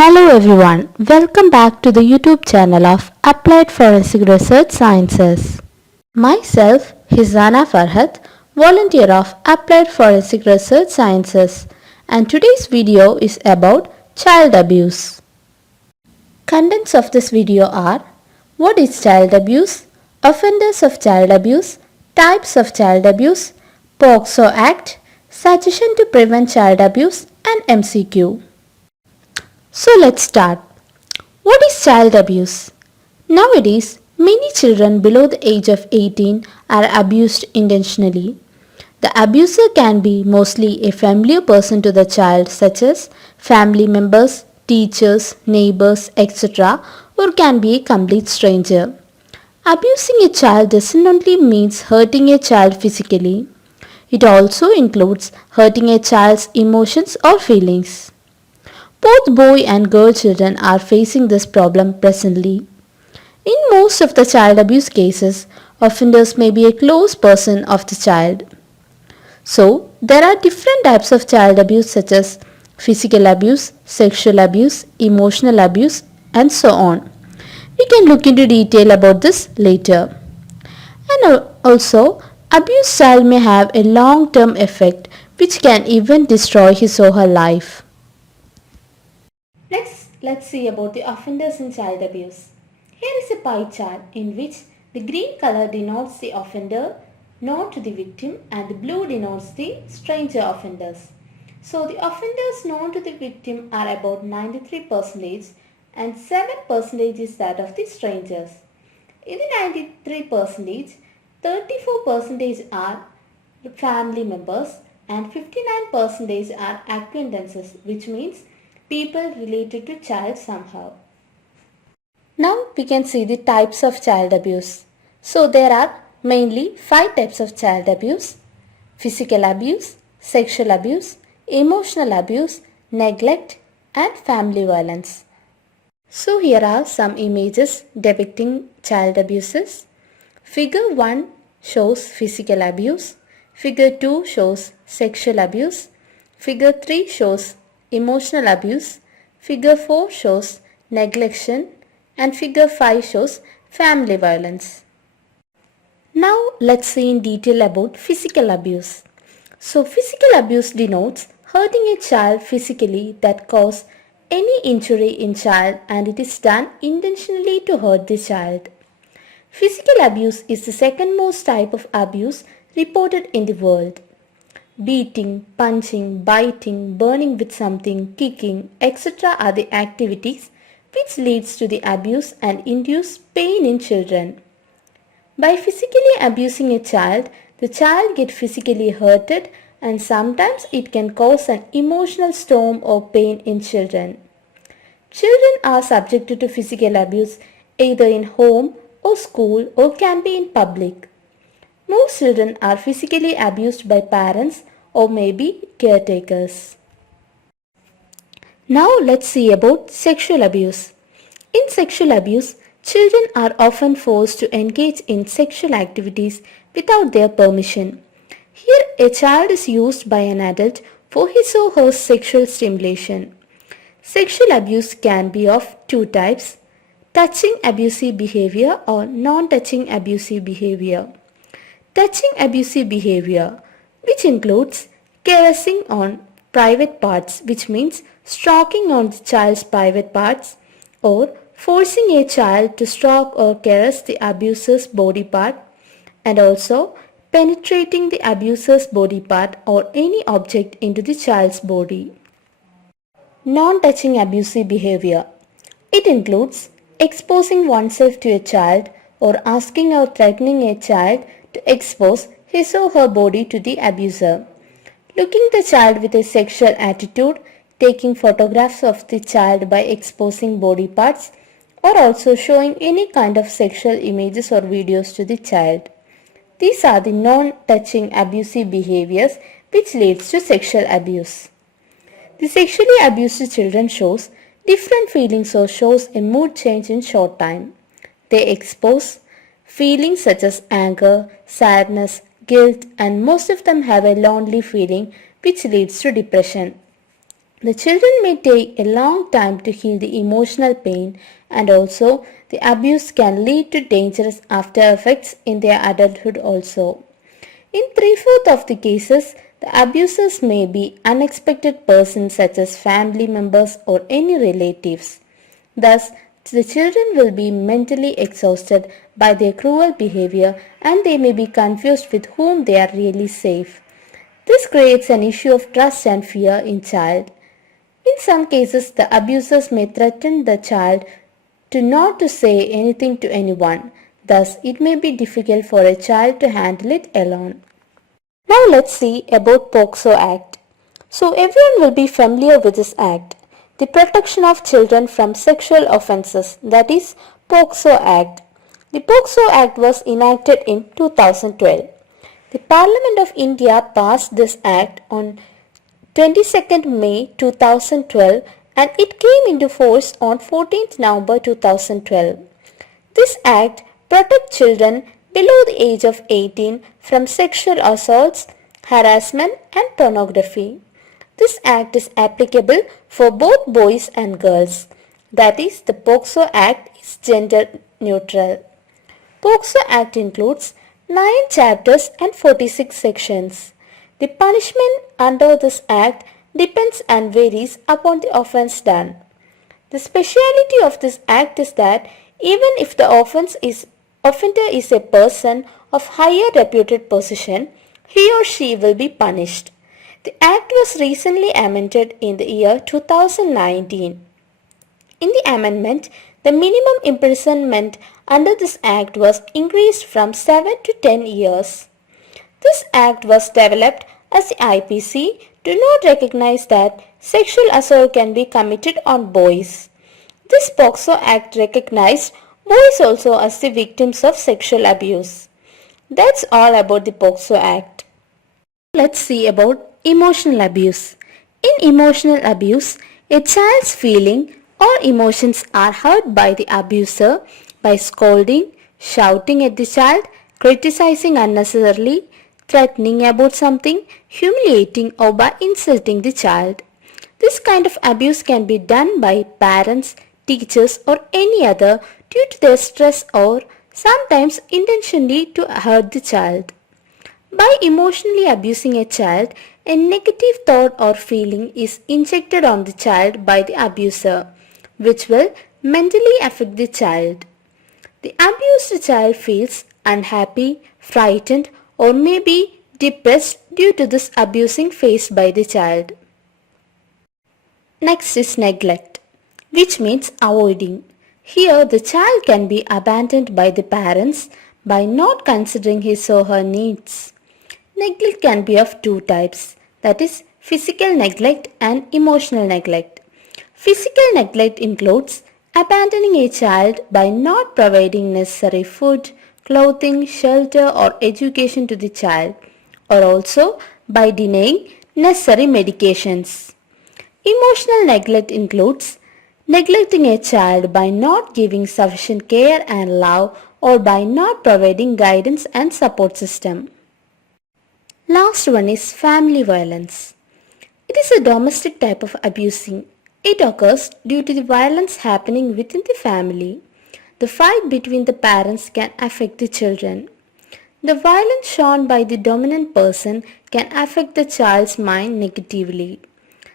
Hello everyone, welcome back to the YouTube channel of Applied Forensic Research Sciences. Myself, Hizana Farhat, volunteer of Applied Forensic Research Sciences, and today's video is about child abuse. Contents of this video are: what is child abuse, offenders of child abuse, types of child abuse, POCSO Act, suggestion to prevent child abuse, and MCQ. So let's start. What is child abuse? Nowadays, many children below the age of 18 are abused intentionally. The abuser can be mostly a familiar person to the child, such as family members, teachers, neighbors, etc., or can be a complete stranger. Abusing a child doesn't only mean hurting a child physically, it also includes hurting a child's emotions or feelings. Both boy and girl children are facing this problem presently. In most of the child abuse cases, offenders may be a close person of the child. So, there are different types of child abuse such as physical abuse, sexual abuse, emotional abuse, and so on. We can look into detail about this later. And also, abused child may have a long-term effect which can even destroy his or her life. Next, let's see about the offenders in child abuse. Here is a pie chart in which the green color denotes the offender known to the victim and the blue denotes the stranger offenders. So the offenders known to the victim are about 93% and 7% is that of the strangers. In the 93%, 34% are family members and 59% are acquaintances, which means people related to child somehow. Now we can see the types of child abuse. So there are mainly 5 types of child abuse: physical abuse, sexual abuse, emotional abuse, neglect, and family violence. So here are some images depicting child abuses. Figure 1 shows physical abuse, Figure 2 shows sexual abuse, Figure 3 shows emotional abuse, Figure 4 shows neglection, and Figure 5 shows family violence. Now let's see in detail about physical abuse. So physical abuse denotes hurting a child physically that cause any injury in child, and it is done intentionally to hurt the child. Physical abuse is the second most type of abuse reported in the world. Beating, punching, biting, burning with something, kicking, etc. are the activities which leads to the abuse and induce pain in children. By physically abusing a child, the child gets physically hurted, and sometimes it can cause an emotional storm or pain in children. Children are subjected to physical abuse either in home or school or can be in public. Most children are physically abused by parents or maybe caretakers. Now let's see about sexual abuse. In sexual abuse, children are often forced to engage in sexual activities without their permission. Here, a child is used by an adult for his or her sexual stimulation. Sexual abuse can be of 2 types: touching abusive behavior or non-touching abusive behavior. Touching abusive behavior, which includes caressing on private parts, which means stroking on the child's private parts, or forcing a child to stroke or caress the abuser's body part, and also penetrating the abuser's body part or any object into the child's body. Non-touching abusive behavior. It includes exposing oneself to a child or asking or threatening a child to expose his or her body to the abuser. Looking the child with a sexual attitude, taking photographs of the child by exposing body parts, or also showing any kind of sexual images or videos to the child. These are the non-touching abusive behaviors which leads to sexual abuse. The sexually abused children shows different feelings or shows a mood change in short time. They expose feelings such as anger, sadness, guilt, and most of them have a lonely feeling which leads to depression. The children may take a long time to heal the emotional pain, and also the abuse can lead to dangerous after effects in their adulthood also. In three-fourths of the cases, the abusers may be unexpected persons such as family members or any relatives. Thus, the children will be mentally exhausted by their cruel behavior and they may be confused with whom they are really safe. This creates an issue of trust and fear in child. In some cases, the abusers may threaten the child to not to say anything to anyone. Thus, it may be difficult for a child to handle it alone. Now let's see about POCSO Act. So everyone will be familiar with this act. The Protection of Children from Sexual Offences, that is POCSO Act. The POCSO Act was enacted in 2012. The Parliament of India passed this act on 22nd May 2012 and it came into force on 14th November 2012. This act protects children below the age of 18 from sexual assaults, harassment and pornography. This act is applicable for both boys and girls. That is, the POCSO Act is gender neutral. POCSO Act includes 9 chapters and 46 sections. The punishment under this act depends and varies upon the offence done. The speciality of this act is that even if the offender is a person of higher reputed position, he or she will be punished. The act was recently amended in the year 2019. In the amendment, the minimum imprisonment under this act was increased from 7 to 10 years. This act was developed as the IPC do not recognize that sexual assault can be committed on boys. This POCSO Act recognized boys also as the victims of sexual abuse. That's all about the POCSO Act. Let's see about emotional abuse. In emotional abuse, a child's feeling or emotions are hurt by the abuser by scolding, shouting at the child, criticizing unnecessarily, threatening about something, humiliating or by insulting the child. This kind of abuse can be done by parents, teachers or any other due to their stress or sometimes intentionally to hurt the child. By emotionally abusing a child, a negative thought or feeling is injected on the child by the abuser, which will mentally affect the child. The abused child feels unhappy, frightened, or maybe depressed due to this abusing faced by the child. Next is neglect, which means avoiding. Here the child can be abandoned by the parents by not considering his or her needs. Neglect can be of two types, that is physical neglect and emotional neglect. Physical neglect includes abandoning a child by not providing necessary food, clothing, shelter or education to the child, or also by denying necessary medications. Emotional neglect includes neglecting a child by not giving sufficient care and love or by not providing guidance and support system. Last one is family violence. It is a domestic type of abusing. It occurs due to the violence happening within the family. The fight between the parents can affect the children. The violence shown by the dominant person can affect the child's mind negatively.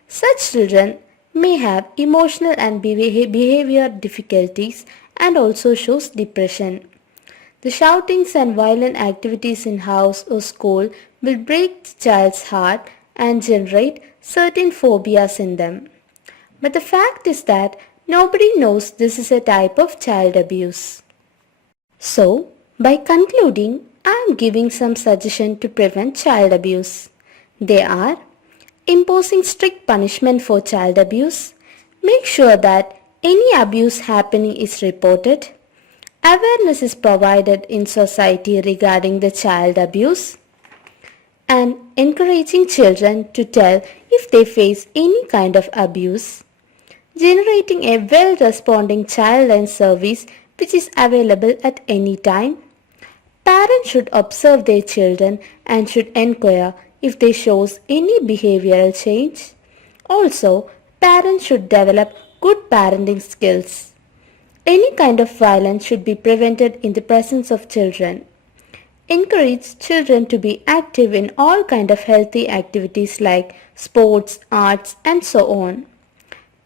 Such children may have emotional and behavior difficulties and also shows depression. The shoutings and violent activities in house or school will break the child's heart and generate certain phobias in them. But the fact is that nobody knows this is a type of child abuse. So, by concluding, I am giving some suggestions to prevent child abuse. They are imposing strict punishment for child abuse, make sure that any abuse happening is reported, awareness is provided in society regarding the child abuse, and encouraging children to tell if they face any kind of abuse, generating a well-responding childline service which is available at any time. Parents should observe their children and should inquire if they shows any behavioral change. Also, parents should develop good parenting skills. Any kind of violence should be prevented in the presence of children. Encourage children to be active in all kind of healthy activities like sports, arts and so on.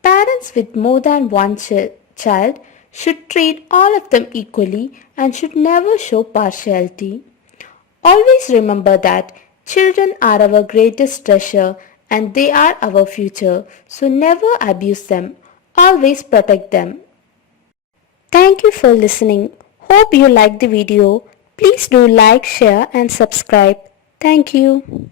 Parents with more than one child should treat all of them equally and should never show partiality. Always remember that children are our greatest treasure and they are our future, so never abuse them. Always protect them. Thank you for listening. Hope you liked the video. Please do like, share and subscribe. Thank you.